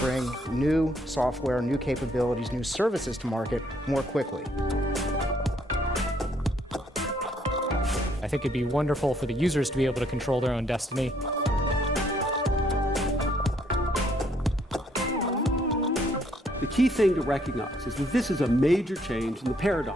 bring new software, new capabilities, new services to market more quickly. I think it'd be wonderful for the users to be able to control their own destiny. The key thing to recognize is that this is a major change in the paradigm.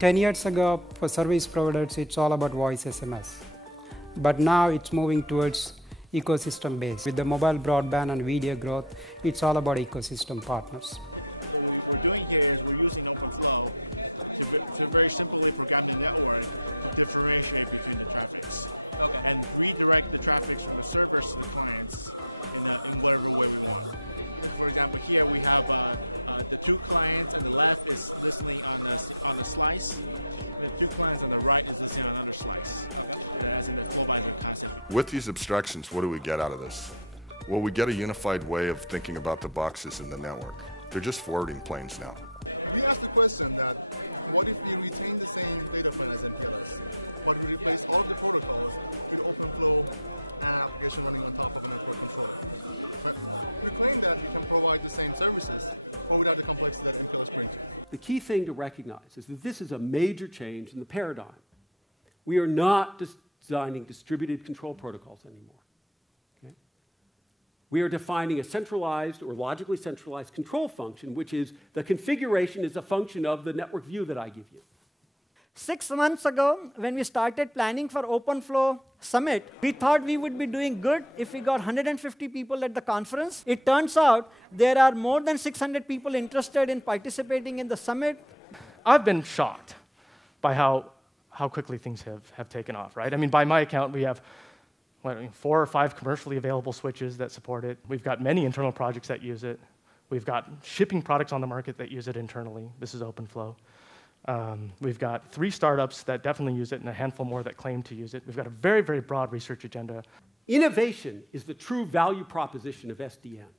Ten years ago, for service providers, it's all about voice SMS. But now it's moving towards ecosystem-based. With the mobile broadband and video growth, it's all about ecosystem partners. With these abstractions, what do we get out of this? Well, we get a unified way of thinking about the boxes in the network. They're just forwarding planes now. The key thing to recognize is that this is a major change in the paradigm. We are not designing distributed control protocols anymore. Okay? We are defining a centralized or logically centralized control function, which is the configuration is a function of the network view that I give you. 6 months ago, when we started planning for OpenFlow Summit, we thought we would be doing good if we got 150 people at the conference. It turns out there are more than 600 people interested in participating in the summit. I've been shocked by how quickly things have taken off, right? I mean, by my account, we have 4 or 5 commercially available switches that support it. We've got many internal projects that use it. We've got shipping products on the market that use it internally. This is OpenFlow. We've got 3 startups that definitely use it and a handful more that claim to use it. We've got a very, very broad research agenda. Innovation is the true value proposition of SDN.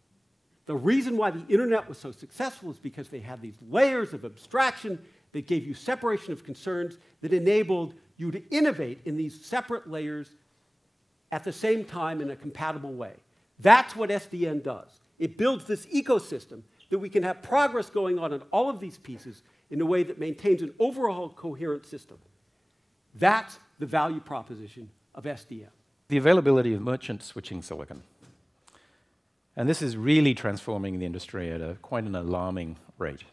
The reason why the internet was so successful is because they had these layers of abstraction that gave you separation of concerns that enabled you to innovate in these separate layers at the same time in a compatible way. That's what SDN does. It builds this ecosystem that we can have progress going on all of these pieces in a way that maintains an overall coherent system. That's the value proposition of SDN. The availability of merchant switching silicon. And this is really transforming the industry at quite an alarming rate.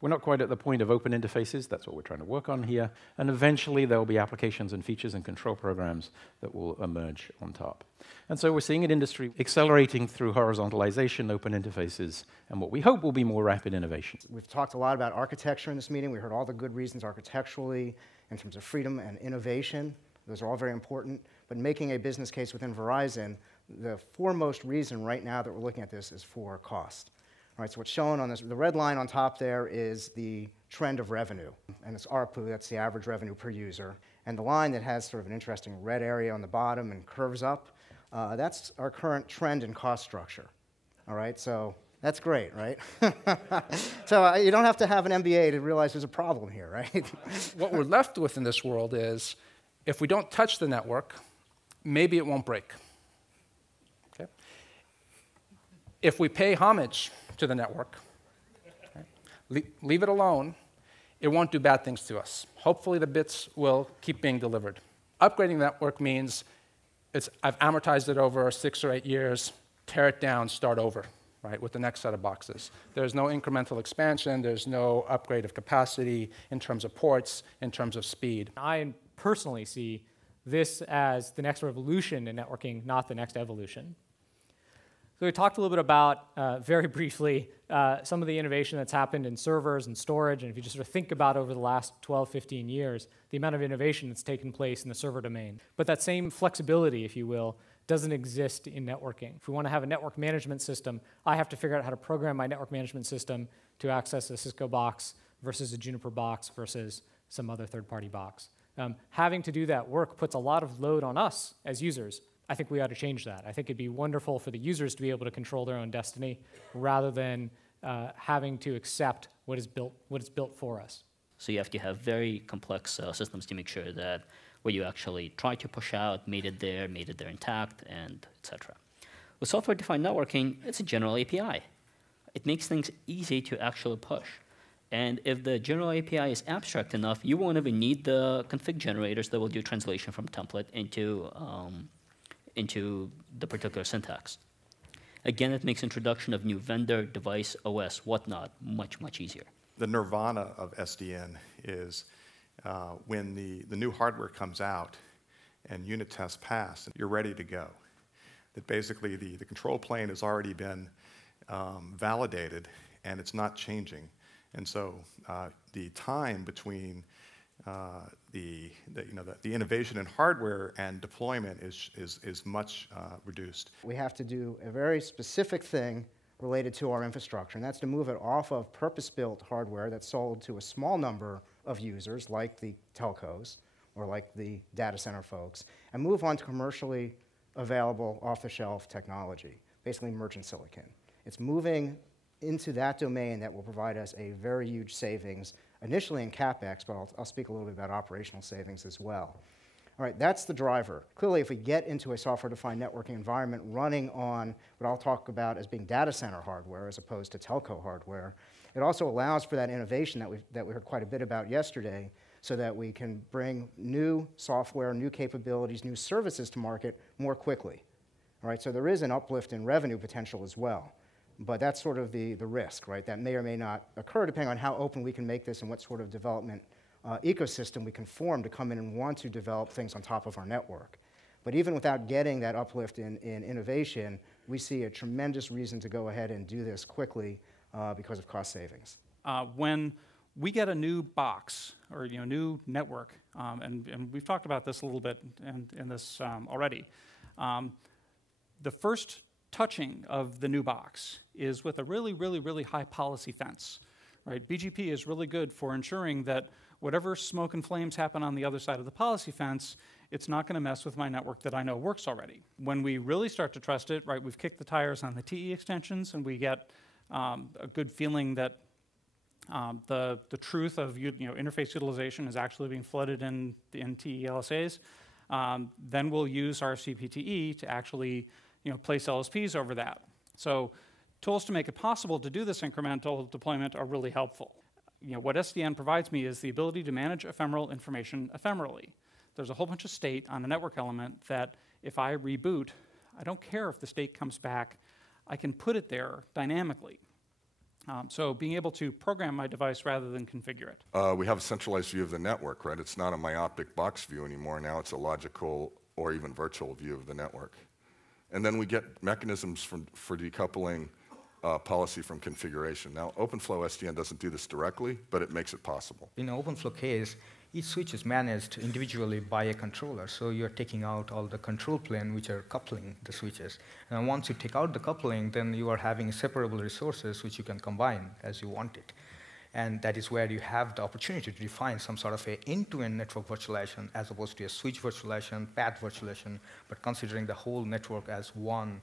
We're not quite at the point of open interfaces. That's what we're trying to work on here. And eventually, there will be applications and features and control programs that will emerge on top. And so we're seeing an industry accelerating through horizontalization, open interfaces, and what we hope will be more rapid innovation. We've talked a lot about architecture in this meeting. We heard all the good reasons architecturally in terms of freedom and innovation. Those are all very important. But making a business case within Verizon, the foremost reason right now that we're looking at this is for cost. All right, so what's shown on this, the red line on top there is the trend of revenue, and it's ARPU, that's the average revenue per user. And the line that has sort of an interesting red area on the bottom and curves up, that's our current trend in cost structure. All right, so that's great, right? So you don't have to have an MBA to realize there's a problem here, right? What we're left with in this world is, if we don't touch the network, maybe it won't break. Okay? If we pay homage to the network, okay, leave it alone, it won't do bad things to us. Hopefully the bits will keep being delivered. Upgrading the network means I've amortized it over 6 or 8 years, tear it down, start over. right, with the next set of boxes. There's no incremental expansion. There's no upgrade of capacity in terms of ports, in terms of speed. I personally see this as the next revolution in networking, not the next evolution. So we talked a little bit about, very briefly, some of the innovation that's happened in servers and storage. And if you just sort of think about over the last 12, 15 years, the amount of innovation that's taken place in the server domain. But that same flexibility, if you will, doesn't exist in networking. If we want to have a network management system, I have to figure out how to program my network management system to access a Cisco box versus a Juniper box versus some other third-party box. Having to do that work puts a lot of load on us as users. I think we ought to change that. I think it'd be wonderful for the users to be able to control their own destiny rather than having to accept what is built for us. So you have to have very complex systems to make sure that what you actually try to push out made it there intact, and etc. With software-defined networking, it's a general API. It makes things easy to actually push. And if the general API is abstract enough, you won't even need the config generators that will do translation from template into the particular syntax. Again, it makes introduction of new vendor, device, OS, whatnot, much, much easier. The nirvana of SDN is when the new hardware comes out and unit tests pass, and you're ready to go. That basically the control plane has already been validated, and it's not changing. And so the time between the innovation in hardware and deployment is much reduced. We have to do a very specific thing related to our infrastructure, and that's to move it off of purpose-built hardware that's sold to a small number of users, like the telcos or like the data center folks, and move on to commercially available off-the-shelf technology, basically merchant silicon. It's moving into that domain that will provide us a very huge savings, initially in CapEx, but I'll speak a little bit about operational savings as well. All right, that's the driver. Clearly, if we get into a software-defined networking environment running on what I'll talk about as being data center hardware as opposed to telco hardware, it also allows for that innovation that we heard quite a bit about yesterday, so that we can bring new software, new capabilities, new services to market more quickly. All right, so there is an uplift in revenue potential as well. But that's sort of the risk, right? That may or may not occur depending on how open we can make this and what sort of development ecosystem we can form to come in and want to develop things on top of our network. But even without getting that uplift in innovation, we see a tremendous reason to go ahead and do this quickly because of cost savings. When we get a new box or new network, and we've talked about this a little bit in this already, the first touching of the new box is with a really, really, really high policy fence, right? BGP is really good for ensuring that whatever smoke and flames happen on the other side of the policy fence, it's not going to mess with my network that I know works already. When we really start to trust it, right, we've kicked the tires on the TE extensions, and we get a good feeling that the truth of interface utilization is actually being flooded in TE LSAs. Then we'll use our CPTE to actually place LSPs over that. So tools to make it possible to do this incremental deployment are really helpful. What SDN provides me is the ability to manage ephemeral information ephemerally. There's a whole bunch of state on a network element that if I reboot, I don't care if the state comes back, I can put it there dynamically. So being able to program my device rather than configure it. We have a centralized view of the network, right? It's not a myopic box view anymore. Now it's a logical or even virtual view of the network. And then we get mechanisms for decoupling policy from configuration. Now, OpenFlow SDN doesn't do this directly, but it makes it possible. In an OpenFlow case, each switch is managed individually by a controller. So you're taking out all the control plane, which are coupling the switches. And once you take out the coupling, then you are having separable resources which you can combine as you want it. And that is where you have the opportunity to define some sort of a end-to-end network virtualization as opposed to a switch virtualization, path virtualization, but considering the whole network as one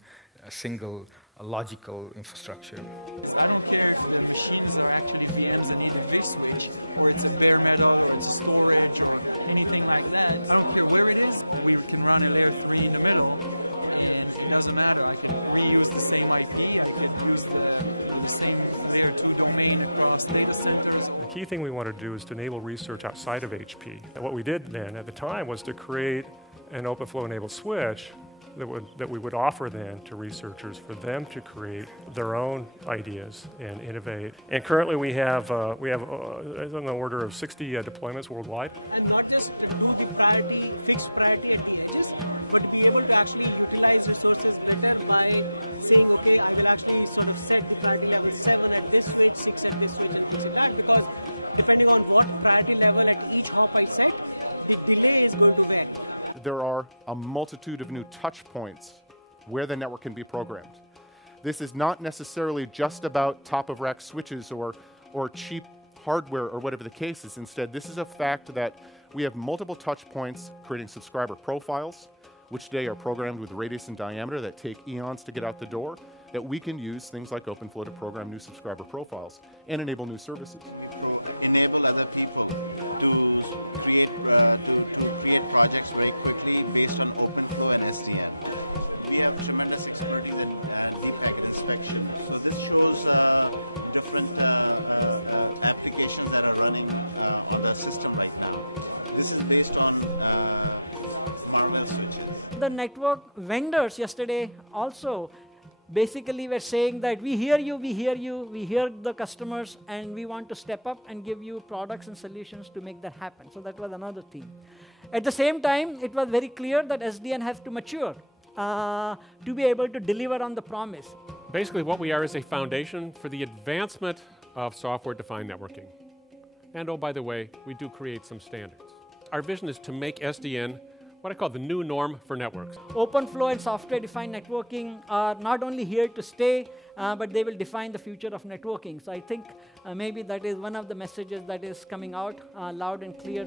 single logical infrastructure. I don't care if the machines are actually VMs and interface switch, or it's a bare metal, or it's storage, or anything like that. I don't care where it is, we can run a layer 3 in the middle. And it doesn't matter, I can reuse the same IP, I can use the same layer 2 domain across data centers. The key thing we want to do is to enable research outside of HP. And what we did then at the time was to create an OpenFlow-enabled switch that we would offer then to researchers for them to create their own ideas and innovate. And currently we have on the order of 60 deployments worldwide. And not just moving priority, fixed priority at the edges, but be able to actually utilize resources better by saying, okay, I will actually sort of set the priority level 7 at this switch, 6 at this switch, and things like that, because depending on what priority level at each hop I set, the delay is going to vary. There are a multitude of new touch points where the network can be programmed. This is not necessarily just about top-of-rack switches or cheap hardware or whatever the case is. Instead, this is a fact that we have multiple touch points creating subscriber profiles, which today are programmed with radius and diameter that take eons to get out the door, that we can use things like OpenFlow to program new subscriber profiles and enable new services. Enable other people to create projects very quickly based on OpenFlow and SDN. We have tremendous expertise in deep-packet inspection, so this shows different applications that are running on the system right now. This is based on parallel switches. The network vendors yesterday also basically were saying that we hear you, we hear you, we hear the customers, and we want to step up and give you products and solutions to make that happen. So that was another theme. At the same time, it was very clear that SDN has to mature to be able to deliver on the promise. Basically, what we are is a foundation for the advancement of software-defined networking. And oh, by the way, we do create some standards. Our vision is to make SDN what I call the new norm for networks. OpenFlow and software-defined networking are not only here to stay, but they will define the future of networking. So I think maybe that is one of the messages that is coming out loud and clear.